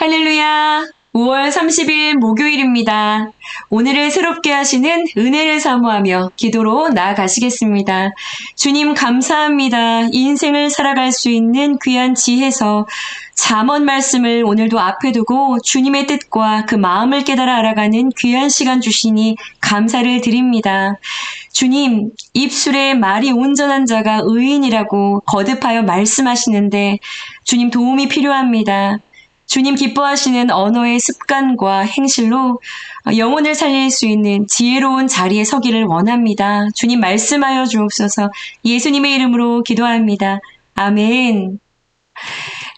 할렐루야! 5월 30일 목요일입니다. 오늘을 새롭게 하시는 은혜를 사모하며 기도로 나아가시겠습니다. 주님 감사합니다. 이 인생을 살아갈 수 있는 귀한 지혜서 잠언 말씀을 오늘도 앞에 두고 주님의 뜻과 그 마음을 깨달아 알아가는 귀한 시간 주시니 감사를 드립니다. 주님, 입술에 말이 온전한 자가 의인이라고 거듭하여 말씀하시는데 주님 도움이 필요합니다. 주님 기뻐하시는 언어의 습관과 행실로 영혼을 살릴 수 있는 지혜로운 자리에 서기를 원합니다. 주님 말씀하여 주옵소서. 예수님의 이름으로 기도합니다. 아멘.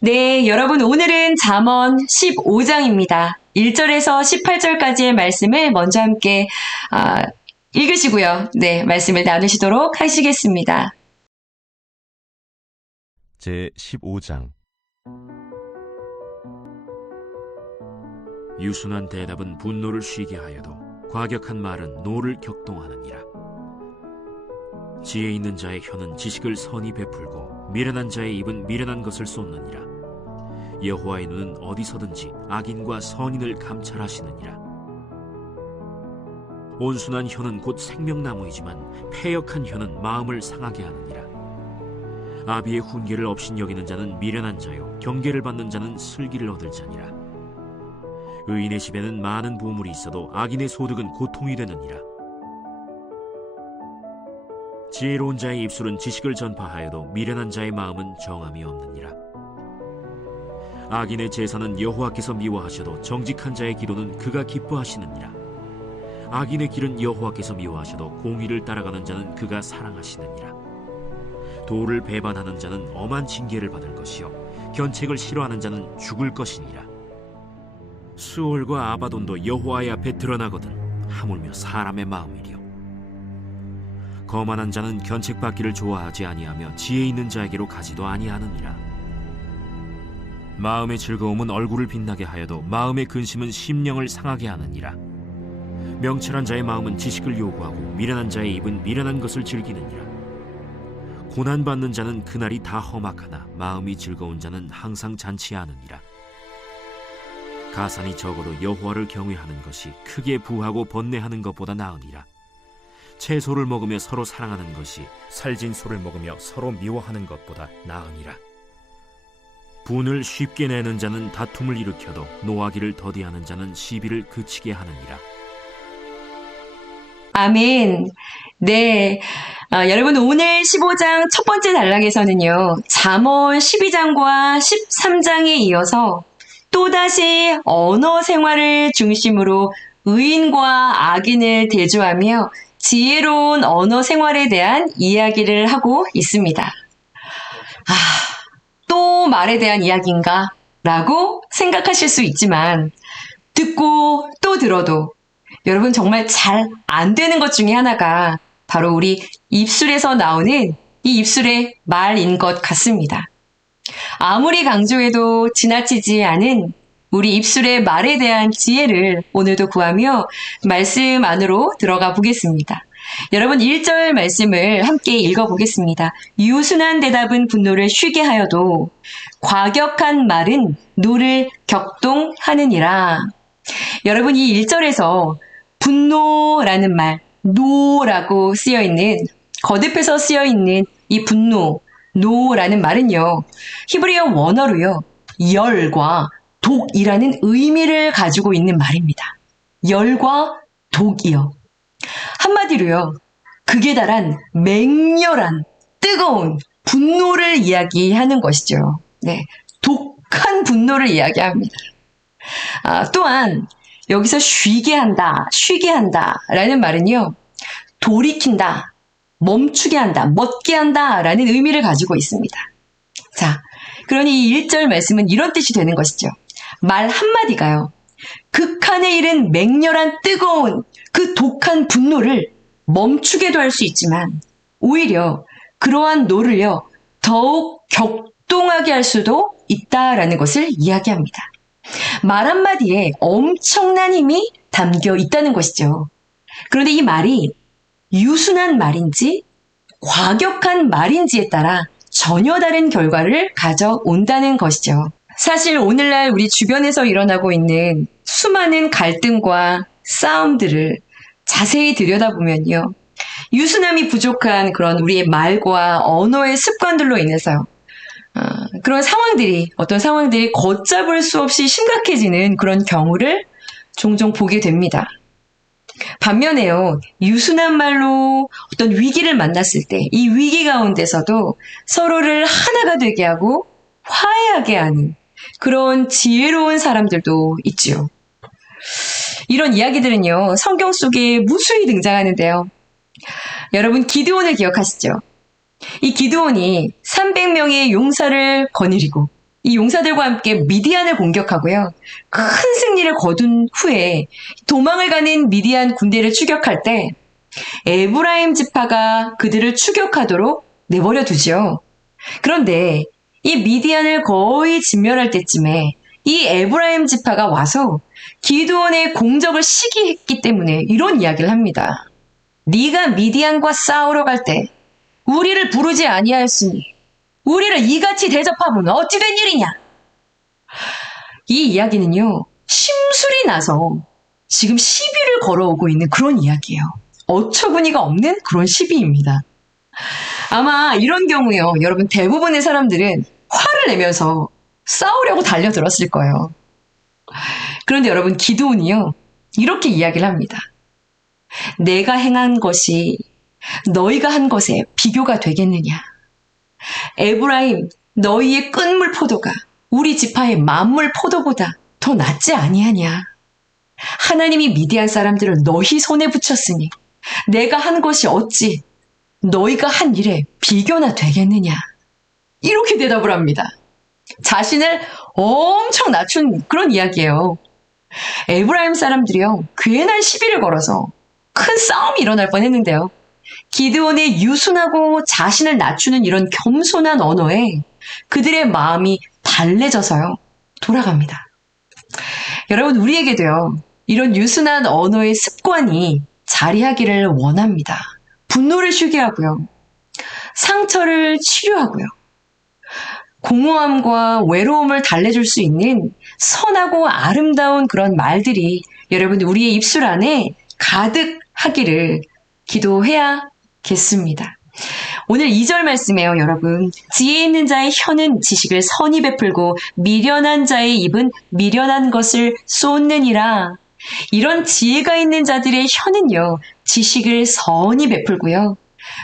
네, 여러분 오늘은 잠언 15장입니다. 1절에서 18절까지의 말씀을 먼저 함께 읽으시고요. 네, 말씀을 나누시도록 하시겠습니다. 제 15장 유순한 대답은 분노를 쉬게 하여도 과격한 말은 노를 격동하느니라. 지혜 있는 자의 혀는 지식을 선히 베풀고 미련한 자의 입은 미련한 것을 쏟느니라. 여호와의 눈은 어디서든지 악인과 선인을 감찰하시느니라. 온순한 혀는 곧 생명나무이지만 패역한 혀는 마음을 상하게 하느니라. 아비의 훈계를 업신여기는 자는 미련한 자요 경계를 받는 자는 슬기를 얻을 자니라. 의인의 집에는 많은 보물이 있어도 악인의 소득은 고통이 되느니라. 지혜로운 자의 입술은 지식을 전파하여도 미련한 자의 마음은 정함이 없느니라. 악인의 제사는 여호와께서 미워하셔도 정직한 자의 기도는 그가 기뻐하시느니라. 악인의 길은 여호와께서 미워하셔도 공의를 따라가는 자는 그가 사랑하시느니라. 도를 배반하는 자는 엄한 징계를 받을 것이요 견책을 싫어하는 자는 죽을 것이니라. 수올과 아바돈도 여호와의 앞에 드러나거든 하물며 사람의 마음이리요. 거만한 자는 견책받기를 좋아하지 아니하며 지혜 있는 자에게로 가지도 아니하느니라. 마음의 즐거움은 얼굴을 빛나게 하여도 마음의 근심은 심령을 상하게 하느니라. 명철한 자의 마음은 지식을 요구하고 미련한 자의 입은 미련한 것을 즐기느니라. 고난받는 자는 그날이 다 험악하나 마음이 즐거운 자는 항상 잔치하느니라. 가산이 적어도 여호와를 경외하는 것이 크게 부하고 번뇌하는 것보다 나으니라. 채소를 먹으며 서로 사랑하는 것이 살진 소를 먹으며 서로 미워하는 것보다 나으니라. 분을 쉽게 내는 자는 다툼을 일으켜도 노하기를 더디하는 자는 시비를 그치게 하느니라. 아멘. 네. 여러분, 오늘 15장 첫 번째 단락에서는요, 잠언 12장과 13장에 이어서 또다시 언어 생활을 중심으로 의인과 악인을 대조하며 지혜로운 언어 생활에 대한 이야기를 하고 있습니다. 또 말에 대한 이야기인가? 라고 생각하실 수 있지만, 듣고 또 들어도 여러분 정말 잘 안 되는 것 중에 하나가 바로 우리 입술에서 나오는 이 입술의 말인 것 같습니다. 아무리 강조해도 지나치지 않은 우리 입술의 말에 대한 지혜를 오늘도 구하며 말씀 안으로 들어가 보겠습니다. 여러분 1절 말씀을 함께 읽어보겠습니다. 유순한 대답은 분노를 쉬게 하여도 과격한 말은 노를 격동하느니라. 여러분 이 1절에서 분노라는 말, 노라고 쓰여있는, 거듭해서 쓰여있는 이 분노, 노라는 말은요, 히브리어 원어로요, 열과 독이라는 의미를 가지고 있는 말입니다. 열과 독이요. 한마디로요, 극에 달한 맹렬한 뜨거운 분노를 이야기하는 것이죠. 네, 독한 분노를 이야기합니다. 또한 여기서 쉬게 한다 라는 말은요, 돌이킨다, 멈추게 한다, 멎게 한다 라는 의미를 가지고 있습니다. 자, 그러니 이 1절 말씀은 이런 뜻이 되는 것이죠. 말 한마디가요, 극한에 이른 맹렬한 뜨거운 그 독한 분노를 멈추게도 할 수 있지만 오히려 그러한 노를요, 더욱 격동하게 할 수도 있다라는 것을 이야기합니다. 말 한마디에 엄청난 힘이 담겨 있다는 것이죠. 그런데 이 말이 유순한 말인지 과격한 말인지에 따라 전혀 다른 결과를 가져온다는 것이죠. 사실 오늘날 우리 주변에서 일어나고 있는 수많은 갈등과 싸움들을 자세히 들여다보면요. 유순함이 부족한 그런 우리의 말과 언어의 습관들로 인해서 그런 상황들이, 어떤 상황들이 걷잡을 수 없이 심각해지는 그런 경우를 종종 보게 됩니다. 반면에요, 유순한 말로 어떤 위기를 만났을 때 이 위기 가운데서도 서로를 하나가 되게 하고 화해하게 하는 그런 지혜로운 사람들도 있지요. 이런 이야기들은요, 성경 속에 무수히 등장하는데요. 여러분, 기드온을 기억하시죠? 이 기드온이 300명의 용사를 거느리고 이 용사들과 함께 미디안을 공격하고요. 큰 승리를 거둔 후에 도망을 가는 미디안 군대를 추격할 때 에브라임 지파가 그들을 추격하도록 내버려 두죠. 그런데 이 미디안을 거의 진멸할 때쯤에 이 에브라임 지파가 와서 기드온의 공적을 시기했기 때문에 이런 이야기를 합니다. 네가 미디안과 싸우러 갈 때 우리를 부르지 아니하였으니 우리를 이같이 대접하면 어찌 된 일이냐? 이 이야기는요, 심술이 나서 지금 시비를 걸어오고 있는 그런 이야기예요. 어처구니가 없는 그런 시비입니다. 아마 이런 경우요, 여러분 대부분의 사람들은 화를 내면서 싸우려고 달려들었을 거예요. 그런데 여러분, 기드온이요, 이렇게 이야기를 합니다. 내가 행한 것이 너희가 한 것에 비교가 되겠느냐? 에브라임, 너희의 끈물 포도가 우리 지파의 만물 포도보다 더 낫지 아니하냐? 하나님이 미디안 사람들을 너희 손에 붙였으니 내가 한 것이 어찌 너희가 한 일에 비교나 되겠느냐? 이렇게 대답을 합니다. 자신을 엄청 낮춘 그런 이야기예요. 에브라임 사람들이요, 괜한 시비를 걸어서 큰 싸움이 일어날 뻔했는데요. 기드온의 유순하고 자신을 낮추는 이런 겸손한 언어에 그들의 마음이 달래져서요, 돌아갑니다. 여러분, 우리에게도요, 이런 유순한 언어의 습관이 자리하기를 원합니다. 분노를 쉬게 하고요, 상처를 치료하고요, 공허함과 외로움을 달래줄 수 있는 선하고 아름다운 그런 말들이 여러분 우리의 입술 안에 가득하기를 기도해야겠습니다. 오늘 2절 말씀에요, 여러분. 지혜 있는 자의 혀는 지식을 선히 베풀고 미련한 자의 입은 미련한 것을 쏟느니라. 이런 지혜가 있는 자들의 혀는요, 지식을 선히 베풀고요.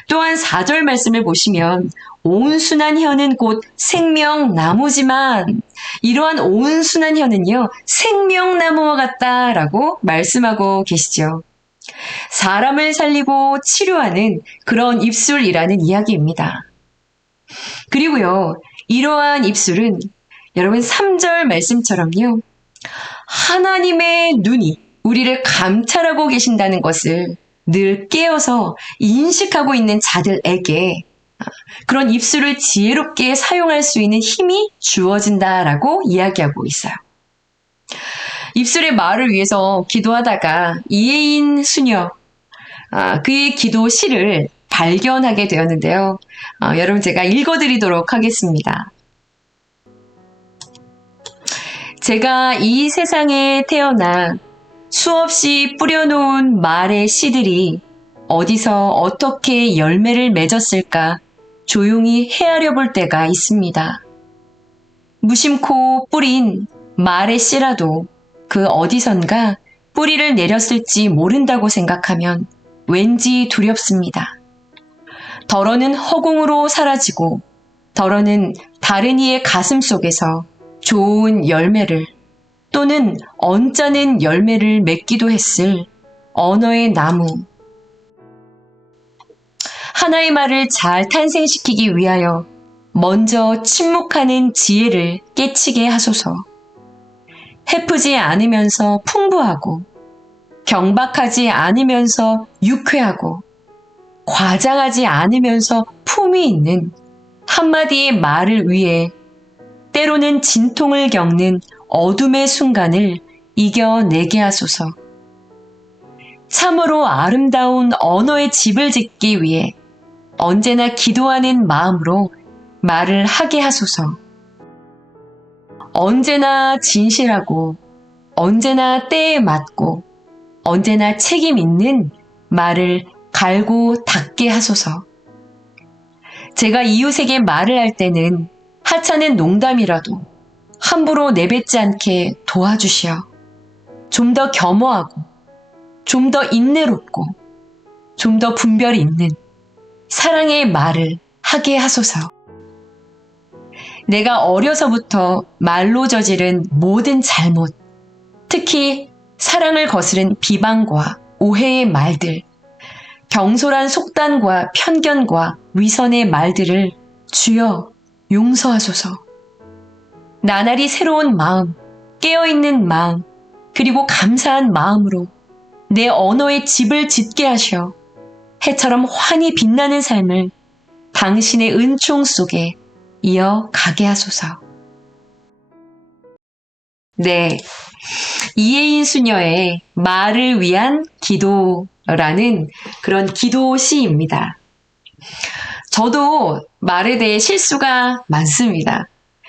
또한 4절 말씀을 보시면 온순한 혀는 곧 생명나무지만 이러한 온순한 혀는요, 생명나무와 같다라고 말씀하고 계시죠. 사람을 살리고 치료하는 그런 입술이라는 이야기입니다. 그리고요, 이러한 입술은 여러분 3절 말씀처럼요, 하나님의 눈이 우리를 감찰하고 계신다는 것을 늘 깨어서 인식하고 있는 자들에게 그런 입술을 지혜롭게 사용할 수 있는 힘이 주어진다라고 이야기하고 있어요. 입술의 말을 위해서 기도하다가 이혜인 수녀, 그의 기도 시를 발견하게 되었는데요. 여러분, 제가 읽어드리도록 하겠습니다. 제가 이 세상에 태어나 수없이 뿌려놓은 말의 씨들이 어디서 어떻게 열매를 맺었을까 조용히 헤아려 볼 때가 있습니다. 무심코 뿌린 말의 씨라도 그 어디선가 뿌리를 내렸을지 모른다고 생각하면 왠지 두렵습니다. 덜어는 허공으로 사라지고 덜어는 다른 이의 가슴 속에서 좋은 열매를 또는 언짢은 열매를 맺기도 했을 언어의 나무. 하나의 말을 잘 탄생시키기 위하여 먼저 침묵하는 지혜를 깨치게 하소서. 해프지 않으면서 풍부하고 경박하지 않으면서 유쾌하고 과장하지 않으면서 품이 있는 한마디의 말을 위해 때로는 진통을 겪는 어둠의 순간을 이겨내게 하소서. 참으로 아름다운 언어의 집을 짓기 위해 언제나 기도하는 마음으로 말을 하게 하소서. 언제나 진실하고 언제나 때에 맞고 언제나 책임 있는 말을 갈고 닦게 하소서. 제가 이웃에게 말을 할 때는 하찮은 농담이라도 함부로 내뱉지 않게 도와주시어 좀 더 겸허하고 좀 더 인내롭고 좀 더 분별이 있는 사랑의 말을 하게 하소서. 내가 어려서부터 말로 저지른 모든 잘못, 특히 사랑을 거스른 비방과 오해의 말들, 경솔한 속단과 편견과 위선의 말들을 주여 용서하소서. 나날이 새로운 마음, 깨어있는 마음, 그리고 감사한 마음으로 내 언어의 집을 짓게 하셔 해처럼 환히 빛나는 삶을 당신의 은총 속에 이어가게 하소서. 네, 이혜인 수녀의 말을 위한 기도라는 그런 기도 시입니다. 저도 말에 대해 실수가 많습니다.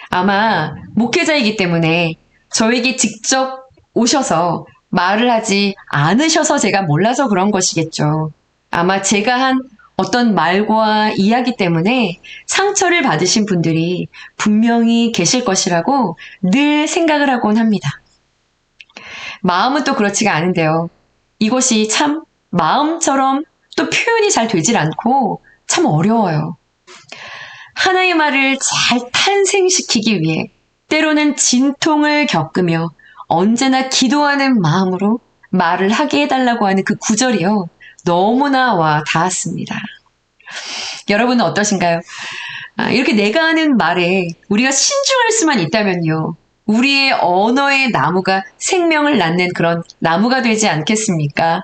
아마 목회자이기 때문에 저에게 직접 오셔서 말을 하지 않으셔서 제가 몰라서 그런 것이겠죠. 아마 제가 한 어떤 말과 이야기 때문에 상처를 받으신 분들이 분명히 계실 것이라고 늘 생각을 하곤 합니다. 마음은 또 그렇지가 않은데요. 이것이 참 마음처럼 또 표현이 잘 되질 않고 참 어려워요. 하나의 말을 잘 탄생시키기 위해 때로는 진통을 겪으며 언제나 기도하는 마음으로 말을 하게 해달라고 하는 그 구절이요. 너무나 와 닿았습니다. 여러분은 어떠신가요? 이렇게 내가 하는 말에 우리가 신중할 수만 있다면요. 우리의 언어의 나무가 생명을 낳는 그런 나무가 되지 않겠습니까?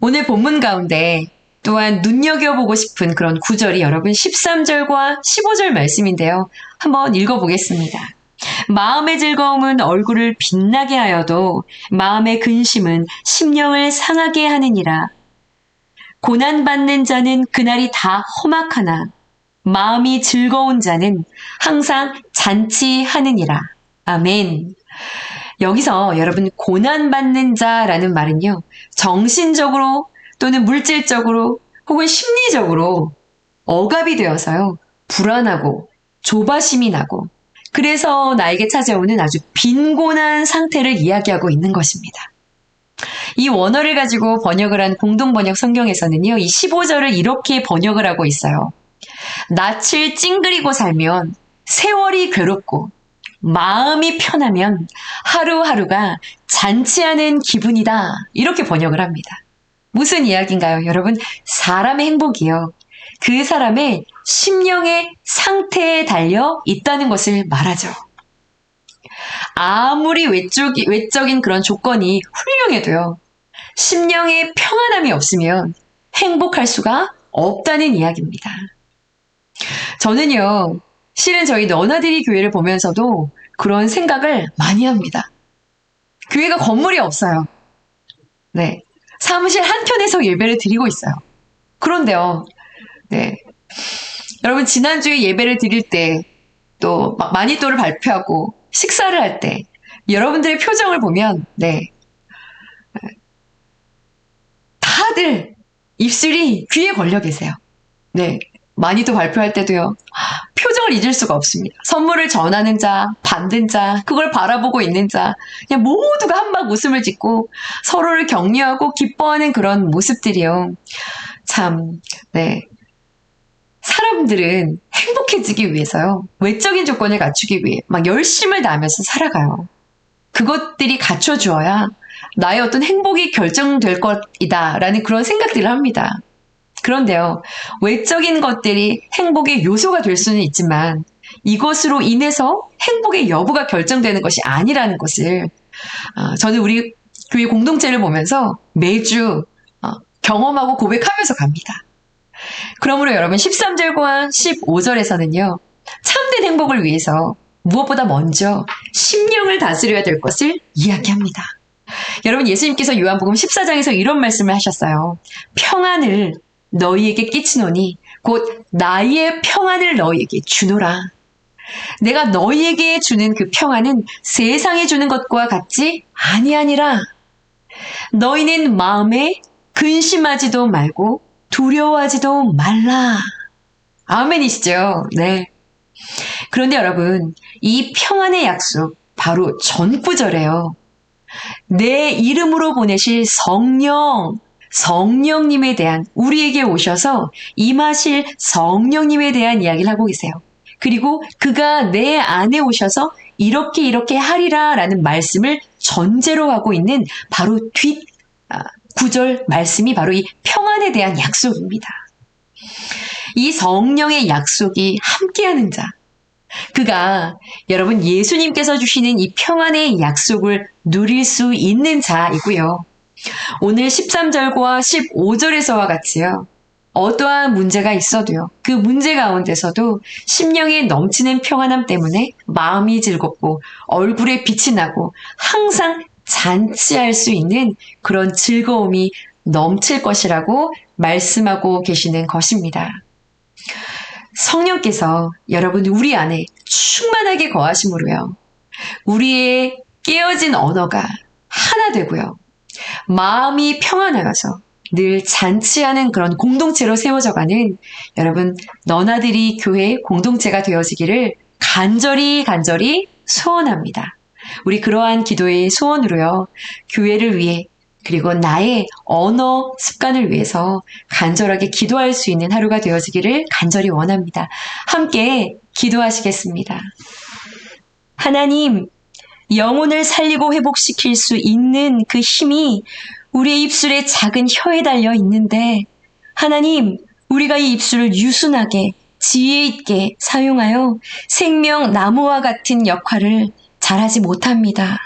오늘 본문 가운데 또한 눈여겨보고 싶은 그런 구절이 여러분 13절과 15절 말씀인데요. 한번 읽어보겠습니다. 마음의 즐거움은 얼굴을 빛나게 하여도 마음의 근심은 심령을 상하게 하느니라. 고난받는 자는 그날이 다 험악하나 마음이 즐거운 자는 항상 잔치하느니라. 아멘. 여기서 여러분 고난받는 자라는 말은요. 정신적으로 또는 물질적으로 혹은 심리적으로 억압이 되어서요. 불안하고 조바심이 나고 그래서 나에게 찾아오는 아주 빈곤한 상태를 이야기하고 있는 것입니다. 이 원어를 가지고 번역을 한 공동번역 성경에서는요. 이 15절을 이렇게 번역을 하고 있어요. 낯을 찡그리고 살면 세월이 괴롭고 마음이 편하면 하루하루가 잔치하는 기분이다. 이렇게 번역을 합니다. 무슨 이야기인가요? 여러분, 사람의 행복이요. 그 사람의 심령의 상태에 달려 있다는 것을 말하죠. 아무리 외적인 그런 조건이 훌륭해도요. 심령의 평안함이 없으면 행복할 수가 없다는 이야기입니다. 저는요. 실은 저희 너나들이 교회를 보면서도 그런 생각을 많이 합니다. 교회가 건물이 없어요. 네. 사무실 한켠에서 예배를 드리고 있어요. 그런데요. 네. 여러분 지난주에 예배를 드릴 때 또 마니또를 발표하고 식사를 할 때 여러분들의 표정을 보면 네. 다들 입술이 귀에 걸려 계세요. 네. 마니또 발표할 때도요. 표정을 잊을 수가 없습니다. 선물을 전하는 자, 받는 자, 그걸 바라보고 있는 자, 그냥 모두가 한박 웃음을 짓고 서로를 격려하고 기뻐하는 그런 모습들이요. 참, 네. 사람들은 행복해지기 위해서요. 외적인 조건을 갖추기 위해 막 열심을 다하면서 살아가요. 그것들이 갖춰주어야 나의 어떤 행복이 결정될 것이다라는 그런 생각들을 합니다. 그런데요, 외적인 것들이 행복의 요소가 될 수는 있지만 이것으로 인해서 행복의 여부가 결정되는 것이 아니라는 것을 저는 우리 교회 공동체를 보면서 매주 경험하고 고백하면서 갑니다. 그러므로 여러분 13절과 15절에서는요. 참된 행복을 위해서 무엇보다 먼저 심령을 다스려야 될 것을 이야기합니다. 여러분 예수님께서 요한복음 14장에서 이런 말씀을 하셨어요. 평안을 너희에게 끼치노니 곧 나의 평안을 너희에게 주노라. 내가 너희에게 주는 그 평안은 세상에 주는 것과 같지 아니하니라. 너희는 마음에 근심하지도 말고 두려워하지도 말라. 아멘이시죠? 네. 그런데 여러분, 이 평안의 약속 바로 전 구절에요. 내 이름으로 보내실 성령님에 대한, 우리에게 오셔서 임하실 성령님에 대한 이야기를 하고 계세요. 그리고 그가 내 안에 오셔서 이렇게 하리라 라는 말씀을 전제로 하고 있는 바로 뒷 구절 말씀이 바로 이 평안에 대한 약속입니다. 이 성령의 약속이 함께하는 자, 그가 여러분 예수님께서 주시는 이 평안의 약속을 누릴 수 있는 자이고요. 오늘 13절과 15절에서와 같이요. 어떠한 문제가 있어도요. 그 문제 가운데서도 심령에 넘치는 평안함 때문에 마음이 즐겁고 얼굴에 빛이 나고 항상 잔치할 수 있는 그런 즐거움이 넘칠 것이라고 말씀하고 계시는 것입니다. 성령께서 여러분 우리 안에 충만하게 거하심으로요. 우리의 깨어진 언어가 하나 되고요. 마음이 평안하여서 늘 잔치하는 그런 공동체로 세워져가는 여러분 너나들이 교회 공동체가 되어지기를 간절히 소원합니다. 우리 그러한 기도의 소원으로요. 교회를 위해 그리고 나의 언어 습관을 위해서 간절하게 기도할 수 있는 하루가 되어지기를 간절히 원합니다. 함께 기도하시겠습니다. 하나님, 영혼을 살리고 회복시킬 수 있는 그 힘이 우리의 입술에 작은 혀에 달려 있는데 하나님, 우리가 이 입술을 유순하게 지혜 있게 사용하여 생명 나무와 같은 역할을 잘하지 못합니다.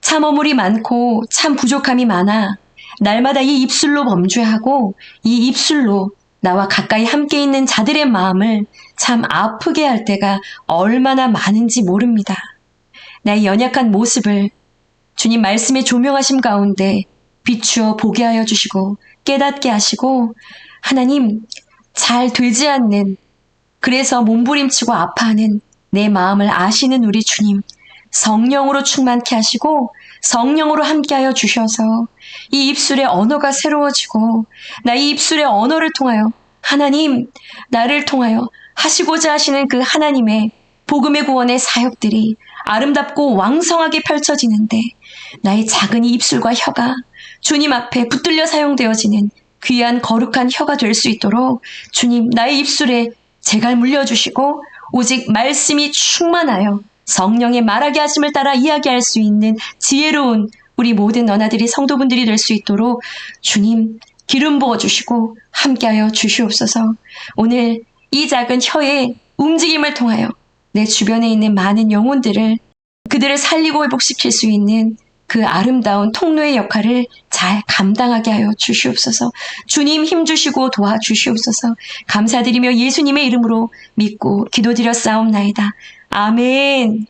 참 어물이 많고 참 부족함이 많아 날마다 이 입술로 범죄하고 이 입술로 나와 가까이 함께 있는 자들의 마음을 참 아프게 할 때가 얼마나 많은지 모릅니다. 나의 연약한 모습을 주님 말씀의 조명하심 가운데 비추어 보게 하여 주시고 깨닫게 하시고 하나님 잘 되지 않는 그래서 몸부림치고 아파하는 내 마음을 아시는 우리 주님 성령으로 충만케 하시고 성령으로 함께하여 주셔서 이 입술의 언어가 새로워지고 나 이 입술의 언어를 통하여 하나님 나를 통하여 하시고자 하시는 그 하나님의 복음의 구원의 사역들이 아름답고 왕성하게 펼쳐지는데 나의 작은 이 입술과 혀가 주님 앞에 붙들려 사용되어지는 귀한 거룩한 혀가 될 수 있도록 주님 나의 입술에 재갈 물려주시고 오직 말씀이 충만하여 성령의 말하게 하심을 따라 이야기할 수 있는 지혜로운 우리 모든 너나들이 성도분들이 될 수 있도록 주님 기름 부어주시고 함께하여 주시옵소서. 오늘 이 작은 혀의 움직임을 통하여 내 주변에 있는 많은 영혼들을 그들을 살리고 회복시킬 수 있는 그 아름다운 통로의 역할을 잘 감당하게 하여 주시옵소서. 주님 힘주시고 도와주시옵소서. 감사드리며 예수님의 이름으로 믿고 기도드렸사옵나이다. 아멘.